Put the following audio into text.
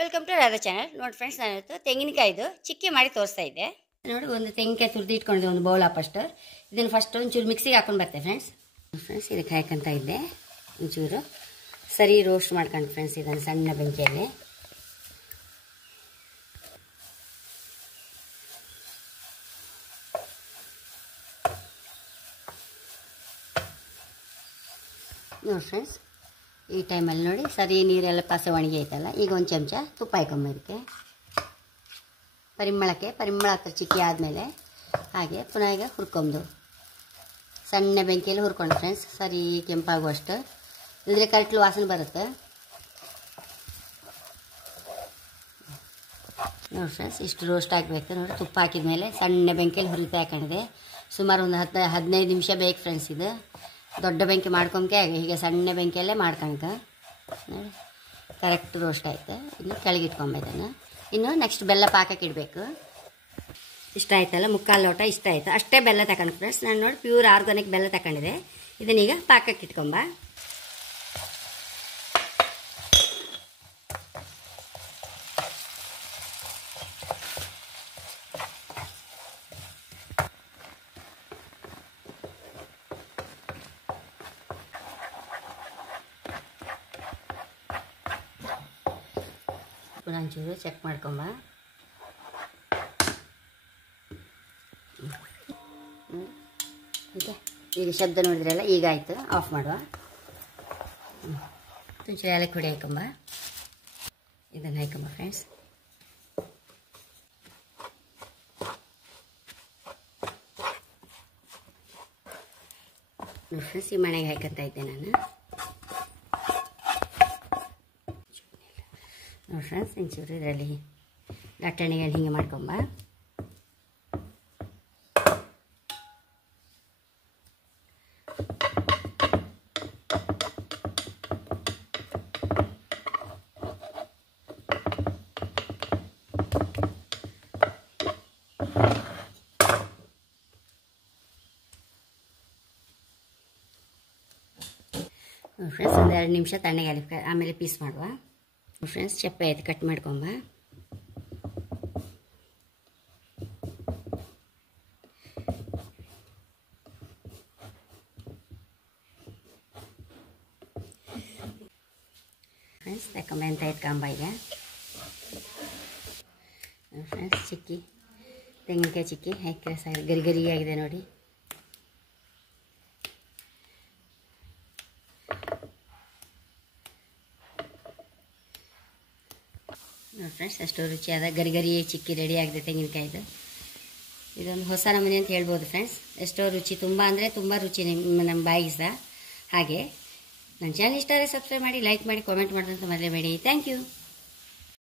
Welcome to Radha channel. ನೋಡಿ friends, ನಾನು ಇವತ್ತು ತೆಂಗಿನಕಾಯಿದು ಚಿಕ್ಕಿ ಮಾಡಿ ತೋರಿಸ್ತಾ ಇದ್ದೆ. ನೋಡಿ, ಒಂದು ತೆಂಗಿನಕಾಯಿ ತುರಿದು ಇಟ್ಕೊಂಡಿದ್ದೆ, ಒಂದು ಬೌಲ್ ಫಸ್ಟ್. ಇದನ್ನು ಫಸ್ಟ್ ಒಂಚೂರು ಮಿಕ್ಸಿಗೆ ಹಾಕೊಂಡು ಬರ್ತೇವೆ ಫ್ರೆಂಡ್ಸ್. ಇದಕ್ಕೆ ಹಾಕಂತ ಇದ್ದೆ, ಒಂಚೂರು ಸರಿ ರೋಸ್ಟ್ ಮಾಡ್ಕೊಂಡು ಫ್ರೆಂಡ್ಸ್. ಇದನ್ನು ಸಣ್ಣ ಬೆಂಕಿಯಲ್ಲಿ ನೋಡಿ ಫ್ರೆಂಡ್ಸ್. ಈ ಟೈಮಲ್ಲಿ ನೋಡಿ ಸರಿ ನೀರೆಲ್ಲ ಪಾಸೆ ಒಣಗಿ ಐತಲ್ಲ. ಈಗ ಒಂದು ಚಮಚ ತುಪ್ಪ ಹಾಕೊಂಬ ಇದಕ್ಕೆ ಪರಿಮಳ ಹತ್ರ ಚಿಕ್ಕಿ ಆದಮೇಲೆ ಹಾಗೆ ಪುನಃ ಈಗ ಹುರ್ಕೊಂಡು ಸಣ್ಣ ಬೆಂಕಿಯಲ್ಲಿ ಹುರ್ಕೊಂಡು ಫ್ರೆಂಡ್ಸ್, ಸರಿ ಕೆಂಪಾಗುವಷ್ಟು. ಇಲ್ಲದ್ರೆ ಕರ್ಟ್ಲು ವಾಸನೆ ಬರುತ್ತೆ ನೋಡಿ ಫ್ರೆಂಡ್ಸ್. ಇಷ್ಟು ರೋಸ್ಟ್ ಆಗಬೇಕು ನೋಡಿ. ತುಪ್ಪ ಹಾಕಿದ ಮೇಲೆ ಸಣ್ಣ ಬೆಂಕಿಯಲ್ಲಿ ಹುರಿತಾ ಹಾಕೊಂಡಿದೆ. ಸುಮಾರು ಒಂದು 15 ನಿಮಿಷ ಬೇಕು ಫ್ರೆಂಡ್ಸ್. ಇದು ದೊಡ್ಡ ಬೆಂಕಿ ಮಾಡ್ಕೊಂಕೆ ಆಗಿ ಹೀಗೆ ಸಣ್ಣ ಬೆಂಕಿಯಲ್ಲೇ ಮಾಡ್ಕೊಳಕ ನೋಡಿ ಕರೆಕ್ಟ್ ರೋಸ್ಟ್ ಆಯ್ತು. ಇನ್ನು ಕೆಳಗಿಟ್ಕೊಂಬೈದನ್ನು. ಇನ್ನು ನೆಕ್ಸ್ಟ್ ಬೆಲ್ಲ ಪಾಕಕ್ಕೆ ಇಡಬೇಕು. ಇಷ್ಟ ಆಯ್ತಲ್ಲ, 3/4 ಲೋಟ ಇಷ್ಟ ಆಯ್ತು. ಅಷ್ಟೇ ಬೆಲ್ಲ ತಗೊಂಡು ಫ್ರೆಂಡ್ಸ್. ನಾನು ನೋಡಿ ಪ್ಯೂರ್ ಆರ್ಗಾನಿಕ್ ಬೆಲ್ಲ ತಗೊಂಡಿದೆ. ಇದನ್ನೀಗ ಪಾಕಕ್ಕೆ ಇಟ್ಕೊಂಬ. ಒಂಚೂರು ಚೆಕ್ ಮಾಡ್ಕೊಂಬ. ಈಗ ಶಬ್ದ ನೋಡಿದ್ರಲ್ಲ, ಈಗ ಆಯಿತು. ಆಫ್ ಮಾಡುವ. ಒಂಚೂರು ಏಲಕ್ಕಿ ಹುಡಿ ಹಾಕೊಂಬ. ಇದನ್ನು ಹಾಕೊಂಬ ಫ್ರೆಂಡ್ಸ್. ನೋಡಿ ಫ್ರೆಂಡ್ಸ್, ಈ ಮನೆಗೆ ಹಾಕಂತ ಇದ್ದೆ ನಾನು. ನೋಡಿ ಫ್ರೆಂಡ್ಸ್, ಒಂಚೂರು ಇದರಲ್ಲಿ ಲಟ್ಟಣಿಗೆ ಹಿಂಗೆ ಮಾಡ್ಕೊಂಬ. ಫ್ರೆಂಡ್ಸ್, ಒಂದು 2 ನಿಮಿಷ ತಣ್ಣಗೆ ಆಮೇಲೆ ಪೀಸ್ ಮಾಡುವ. ಫ್ರೆಂಡ್ಸ್, ಚಪ್ಪೆ ಆಯ್ತು, ಕಟ್ ಮಾಡ್ಕೊಂಬ. ಫ್ರೆಂಡ್ಸ್, ತಕೊಂಬ ಎಂತ ಇಟ್ಕೊಂಬ. ಈಗ ಫ್ರೆಂಡ್ಸ್, ಚಿಕ್ಕಿ ತೆಂಗಿನಕಾಯಿ ಚಿಕ್ಕಿ ಹಾಕಿ ಸಾರಿ ಗರಿ ಆಗಿದೆ ನೋಡಿ. ನೋಡಿ ಫ್ರೆಂಡ್ಸ್, ಅಷ್ಟು ರುಚಿಯಾದ ಗರಿ ಚಿಕ್ಕಿ ರೆಡಿ ಆಗಿದೆ ತೆಂಗಿನಕಾಯಿದು. ಇದೊಂದು ಹೊಸ ನಮೂನೆ ಅಂತ ಹೇಳ್ಬೋದು ಫ್ರೆಂಡ್ಸ್. ಎಷ್ಟೋ ರುಚಿ, ತುಂಬ ಅಂದರೆ ತುಂಬ ರುಚಿ ನಮ್ಮ ಬಾಯಿಗೆ ಸಹ. ಹಾಗೆ ನನ್ನ ಚಾನಲ್ ಇಷ್ಟ ಆದರೆ ಸಬ್ಸ್ಕ್ರೈಬ್ ಮಾಡಿ, ಲೈಕ್ ಮಾಡಿ, ಕಾಮೆಂಟ್ ಮಾಡೋದಂತ ಮರೆಯಬೇಡಿ. Thank you.